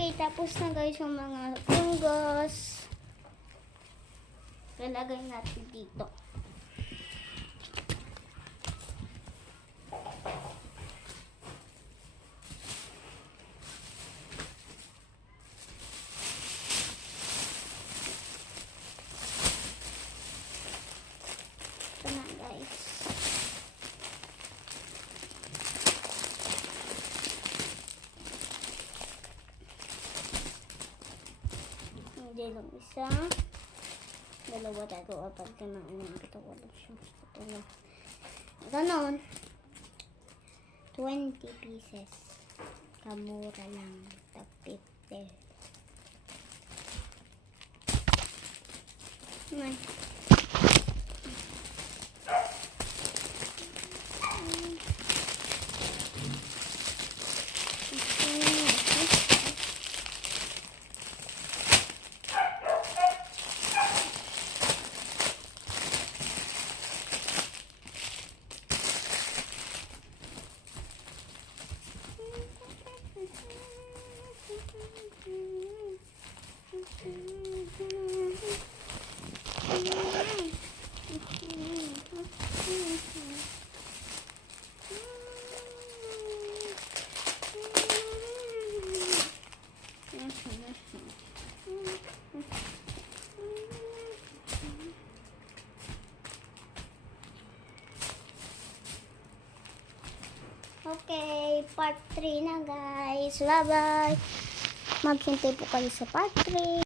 Okay, tapos na guys yung mga punggos. Lalagay natin dito. Ito na guys. Hindi lang isa. Dalawa, tatlo, apat, lima, enam, pito, walo, siyam, sapu, walo. Ganon. 20 pieces. Kamura lang. Tag-50. Nay. Okay, part 3 na guys. Bye-bye. Maghintay po kayo sa part 3.